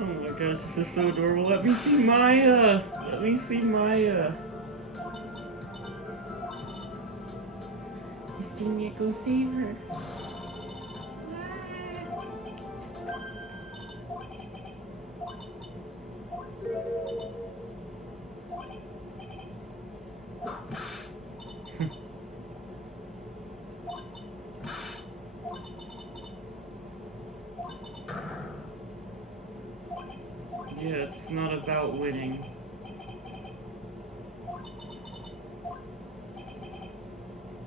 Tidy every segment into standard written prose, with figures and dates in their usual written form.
Oh my gosh, this is so adorable. Let me see Maya! Let me see Maya! Mr. Nick, go save her. Yeah, it's not about winning.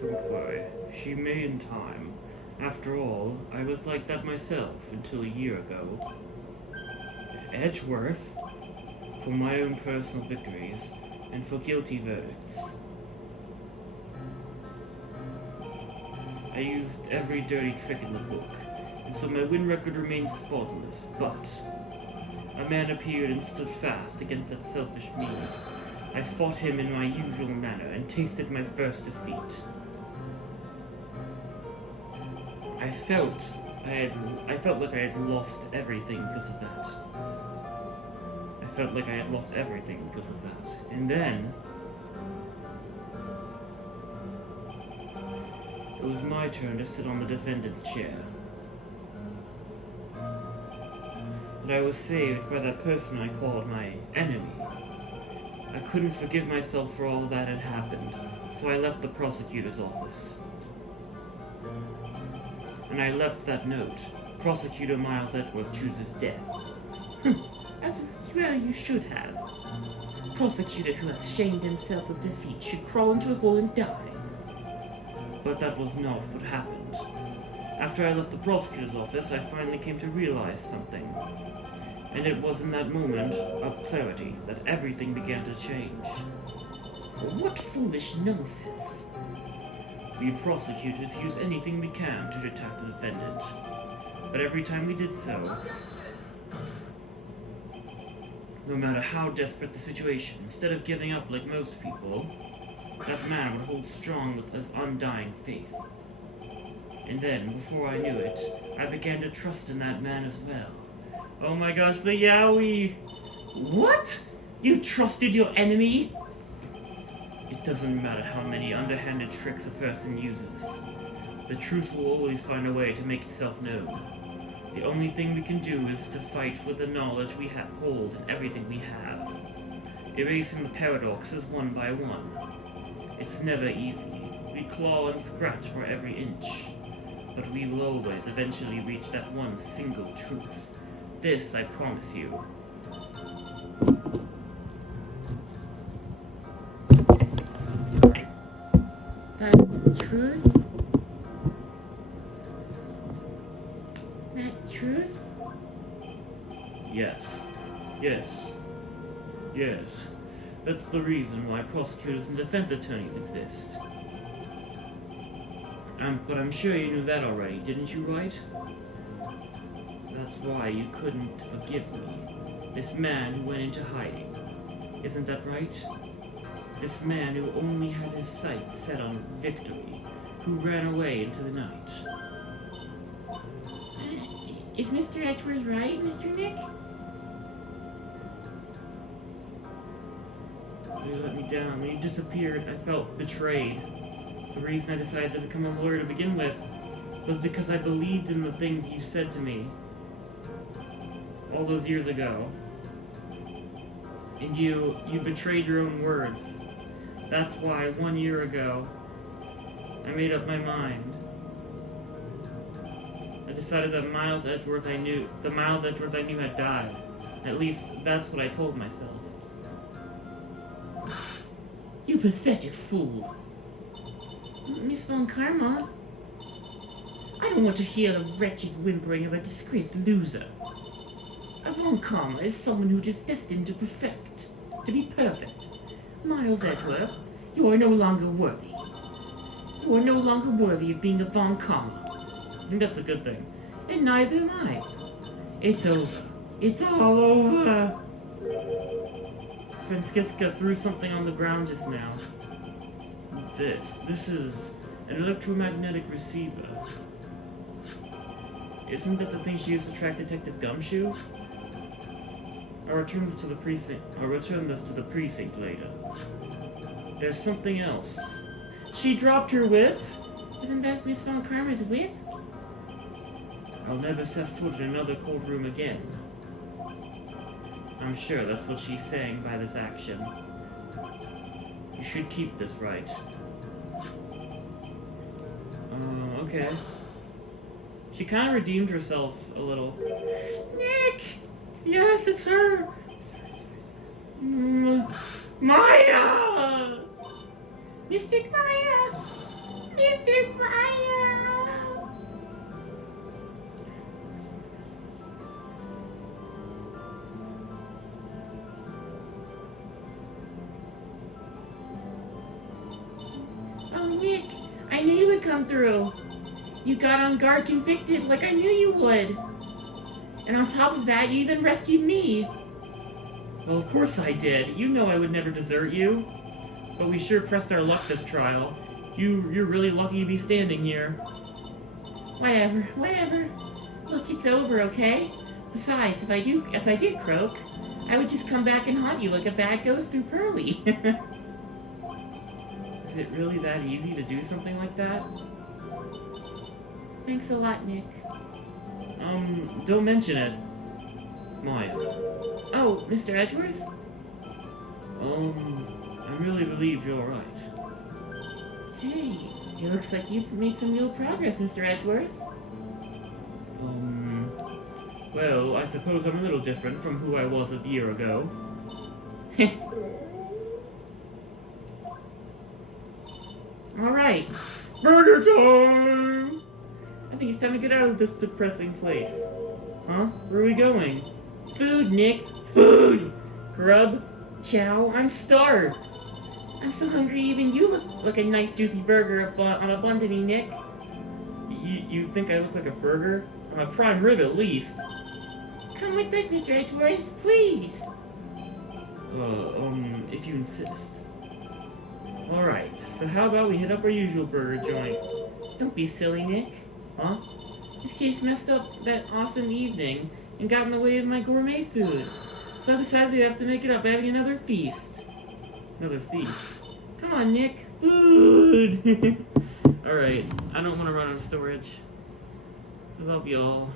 Don't worry, she may in time. After all, I was like that myself until a year ago. Edgeworth, for my own personal victories, and for guilty verdicts. I used every dirty trick in the book, and so my win record remains spotless, but a man appeared and stood fast against that selfish me. I fought him in my usual manner and tasted my first defeat. I felt like I had lost everything because of that. I felt like I had lost everything because of that. And then it was my turn to sit on the defendant's chair. And I was saved by that person I called my enemy. I couldn't forgive myself for all that had happened, so I left the prosecutor's office. And I left that note. Prosecutor Miles Edgeworth chooses death. As well you should have. Prosecutor who has shamed himself with defeat should crawl into a hole and die. But that was not what happened. After I left the prosecutor's office, I finally came to realize something. And it was in that moment of clarity that everything began to change. What foolish nonsense! We prosecutors use anything we can to attack the defendant. But every time we did so, no matter how desperate the situation, instead of giving up like most people, that man would hold strong with his undying faith. And then, before I knew it, I began to trust in that man as well. Oh my gosh, the Yowie! What? You trusted your enemy? It doesn't matter how many underhanded tricks a person uses. The truth will always find a way to make itself known. The only thing we can do is to fight with the knowledge we hold in everything we have. Erasing the paradoxes one by one. It's never easy. We claw and scratch for every inch. But we will always eventually reach that one single truth. This I promise you. That truth? That truth? Yes. Yes. Yes. That's the reason why prosecutors and defense attorneys exist. But I'm sure you knew that already, didn't you, right? That's why you couldn't forgive me. This man who went into hiding. Isn't that right? This man who only had his sights set on victory, who ran away into the night. Is Mr. Edgeworth right, Mr. Nick? You let me down. When you disappeared, I felt betrayed. The reason I decided to become a lawyer to begin with was because I believed in the things you said to me all those years ago. And you betrayed your own words. That's why 1 year ago, I made up my mind. I decided that the Miles Edgeworth I knew had died. At least, that's what I told myself. You pathetic fool. Miss Von Karma, I don't want to hear the wretched whimpering of a disgraced loser. A Von Karma is someone who is destined to be perfect. Miles Edgeworth, you are no longer worthy. You are no longer worthy of being a Von Karma. I think that's a good thing. And neither am I. It's over. It's all over. Francisca threw something on the ground just now. This is an electromagnetic receiver. Isn't that the thing she used to track Detective Gumshoe? I'll return this to the precinct later. There's something else. She dropped her whip? Isn't that Miss Von Karma's whip? I'll never set foot in another courtroom again. I'm sure that's what she's saying by this action. You should keep this right. Okay. She kind of redeemed herself a little. Nick! Yes, it's her! Maya! Mr. Maya! Mr. Maya! Oh, Nick, I knew you would come through. You got on guard convicted like I knew you would. And on top of that, you even rescued me. Well, of course I did. You know I would never desert you. But we sure pressed our luck this trial. You're really lucky to be standing here. Whatever. Look, it's over, okay? Besides, if I did croak, I would just come back and haunt you like a bad ghost through Pearly. Is it really that easy to do something like that? Thanks a lot, Nick. Don't mention it. Maya. Oh, Mr. Edgeworth? I'm really relieved you're alright. Hey, it looks like you've made some real progress, Mr. Edgeworth. Well, I suppose I'm a little different from who I was a year ago. Alright, Burger time! I think it's time to get out of this depressing place. Huh? Where are we going? Food, Nick! Food! Grub, chow, I'm starved. I'm so hungry even you look like a nice juicy burger on a bun to me, Nick. You think I look like a burger? I'm a prime rib at least. Come with us, Mr. Edgeworth, please. If you insist. Alright, so how about we hit up our usual burger joint? Don't be silly, Nick. Huh? This case messed up that awesome evening and got in the way of my gourmet food. So I decided I have to make it up by having another feast. Another feast. Come on, Nick. Food! Alright, I don't want to run out of storage. I love y'all.